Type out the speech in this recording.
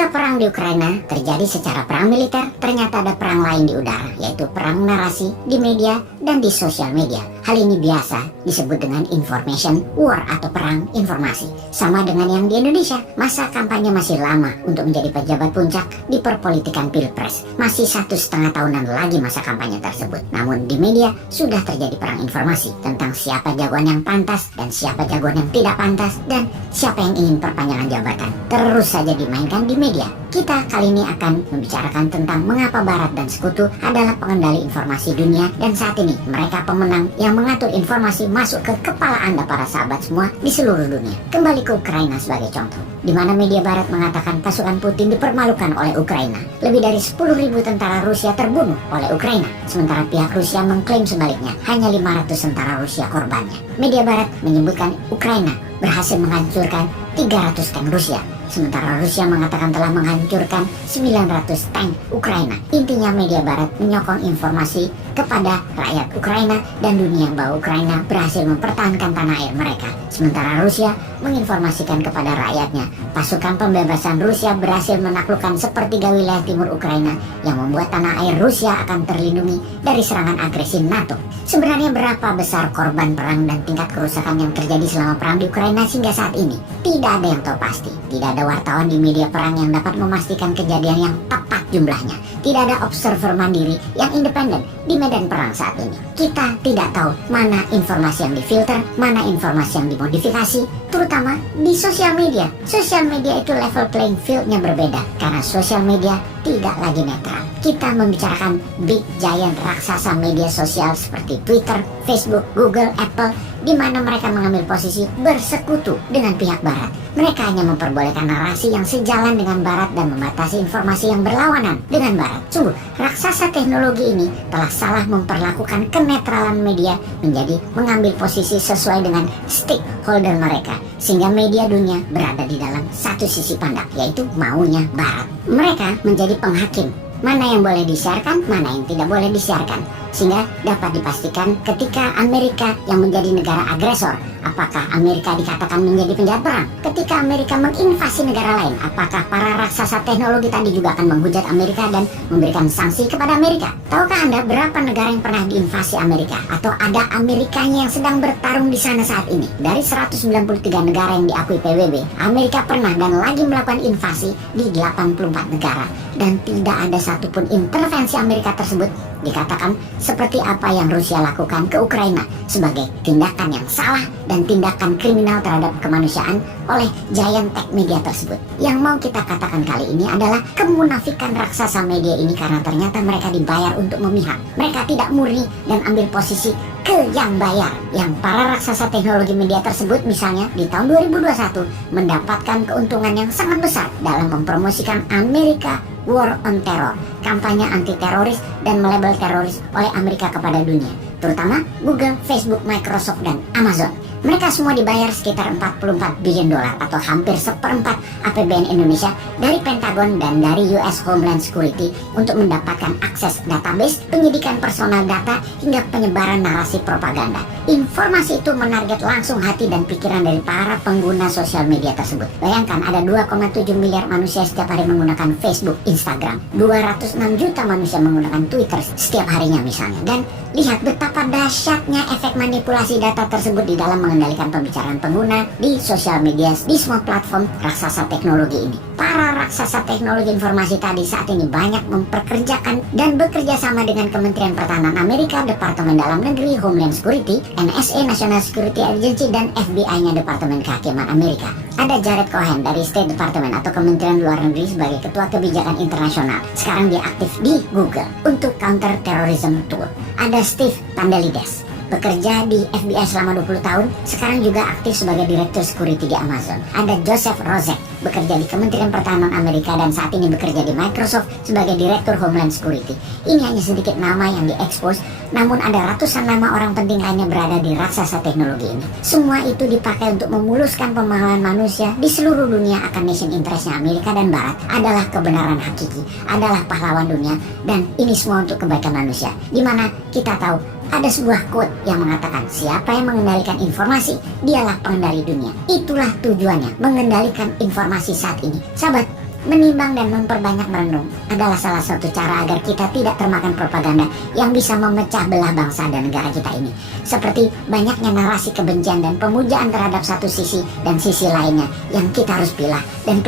Jika perang di Ukraina terjadi secara perang militer, ternyata ada perang lain di udara, yaitu perang narasi di media dan di sosial media. Hal ini biasa disebut dengan information war atau perang informasi. Sama dengan yang di Indonesia, masa kampanye masih lama untuk menjadi pejabat puncak di perpolitikan pilpres. Masih 1,5 tahunan lagi masa kampanye tersebut. Namun di media sudah terjadi perang informasi tentang siapa jagoan yang pantas dan siapa jagoan yang tidak pantas dan siapa yang ingin perpanjangan jabatan. Terus saja dimainkan di media. Kita kali ini akan membicarakan tentang mengapa Barat dan Sekutu adalah pengendali informasi dunia, dan saat ini mereka pemenang yang mengatur informasi masuk ke kepala Anda para sahabat semua di seluruh dunia. Kembali ke Ukraina sebagai contoh, di mana media Barat mengatakan pasukan Putin dipermalukan oleh Ukraina. Lebih dari 10.000 tentara Rusia terbunuh oleh Ukraina, sementara pihak Rusia mengklaim sebaliknya hanya 500 tentara Rusia korbannya. Media Barat menyebutkan Ukraina berhasil menghancurkan 300 tank Rusia, sementara Rusia mengatakan telah menghancurkan 900 tank Ukraina. Intinya media Barat menyokong informasi kepada rakyat Ukraina dan dunia bahwa Ukraina berhasil mempertahankan tanah air mereka, sementara Rusia menginformasikan kepada rakyatnya pasukan pembebasan Rusia berhasil menaklukkan sepertiga wilayah timur Ukraina, yang membuat tanah air Rusia akan terlindungi dari serangan agresi NATO. Sebenarnya berapa besar korban perang dan tingkat kerusakan yang terjadi selama perang di Ukraina hingga saat ini? Tidak ada yang tahu pasti. Tidak ada wartawan di media perang yang dapat memastikan kejadian yang tepat jumlahnya. Tidak ada observer mandiri yang independen di medan perang saat ini. Kita tidak tahu mana informasi yang difilter, mana informasi yang dimodifikasi, terutama di sosial media. Sosial media itu level playing field-nya berbeda, karena sosial media tidak lagi netral. Kita membicarakan big giant raksasa media sosial seperti Twitter, Facebook, Google, Apple, di mana mereka mengambil posisi bersekutu dengan pihak Barat. Mereka hanya memperbolehkan narasi yang sejalan dengan Barat dan membatasi informasi yang berlawanan dengan Barat. Sungguh, raksasa teknologi ini telah salah memperlakukan kenetralan media menjadi mengambil posisi sesuai dengan stakeholder mereka, sehingga media dunia berada di dalam satu sisi pandang, yaitu maunya Barat. Mereka menjadi penghakim mana yang boleh disiarkan, mana yang tidak boleh disiarkan, sehingga dapat dipastikan ketika Amerika yang menjadi negara agresor, apakah Amerika dikatakan menjadi penjahat perang? Ketika Amerika menginvasi negara lain, apakah para raksasa teknologi tadi juga akan menghujat Amerika dan memberikan sanksi kepada Amerika? Tahukah Anda berapa negara yang pernah diinvasi Amerika? Atau ada Amerikanya yang sedang bertarung di sana saat ini? Dari 193 negara yang diakui PBB, Amerika pernah dan lagi melakukan invasi di 84 negara. Dan tidak ada satupun intervensi Amerika tersebut dikatakan seperti apa yang Rusia lakukan ke Ukraina sebagai tindakan yang salah dan tindakan kriminal terhadap kemanusiaan oleh giant tech media tersebut. Yang mau kita katakan kali ini adalah kemunafikan raksasa media ini, karena ternyata mereka dibayar untuk memihak. Mereka tidak murni dan ambil posisi ke yang bayar. Yang para raksasa teknologi media tersebut misalnya di tahun 2021 mendapatkan keuntungan yang sangat besar dalam mempromosikan Amerika War on Terror, kampanye anti-teroris dan melabel teroris oleh Amerika kepada dunia, terutama Google, Facebook, Microsoft, dan Amazon. Mereka semua dibayar sekitar 44 billion dolar atau hampir 1/4 APBN Indonesia dari Pentagon dan dari US Homeland Security untuk mendapatkan akses database, penyidikan personal data, hingga penyebaran narasi propaganda. Informasi itu menarget langsung hati dan pikiran dari para pengguna sosial media tersebut. Bayangkan ada 2,7 miliar manusia setiap hari menggunakan Facebook, Instagram, 206 juta manusia menggunakan Twitter setiap harinya misalnya. Dan lihat betapa dahsyatnya efek manipulasi data tersebut di dalam mengendalikan pembicaraan pengguna di sosial media di semua platform raksasa teknologi ini. Para raksasa teknologi informasi tadi saat ini banyak memperkerjakan dan bekerja sama dengan Kementerian Pertahanan Amerika, Departemen Dalam Negeri, Homeland Security, NSA, National Security Agency, dan FBI-nya Departemen Kehakiman Amerika. Ada Jared Cohen dari State Department atau Kementerian Luar Negeri sebagai Ketua Kebijakan Internasional. Sekarang dia aktif di Google untuk Counter Terrorism Tool. Ada Steve Pandelides, bekerja di FBI selama 20 tahun, sekarang juga aktif sebagai Direktur Security di Amazon. Ada Joseph Rozek, bekerja di Kementerian Pertahanan Amerika dan saat ini bekerja di Microsoft sebagai Direktur Homeland Security. Ini hanya sedikit nama yang diekspos, namun ada ratusan nama orang penting lainnya berada di raksasa teknologi ini. Semua itu dipakai untuk memuluskan pemahaman manusia di seluruh dunia akan nation interestnya Amerika dan Barat adalah kebenaran hakiki, adalah pahlawan dunia, dan ini semua untuk kebaikan manusia. Dimana kita tahu ada sebuah quote yang mengatakan siapa yang mengendalikan informasi, dialah pengendali dunia. Itulah tujuannya, mengendalikan informasi saat ini. Sahabat, Menimbang dan memperbanyak merenung adalah salah satu cara agar kita tidak termakan propaganda yang bisa memecah belah bangsa dan negara kita ini. Seperti banyaknya narasi kebencian dan pemujaan terhadap satu sisi dan sisi lainnya yang kita harus pilah dan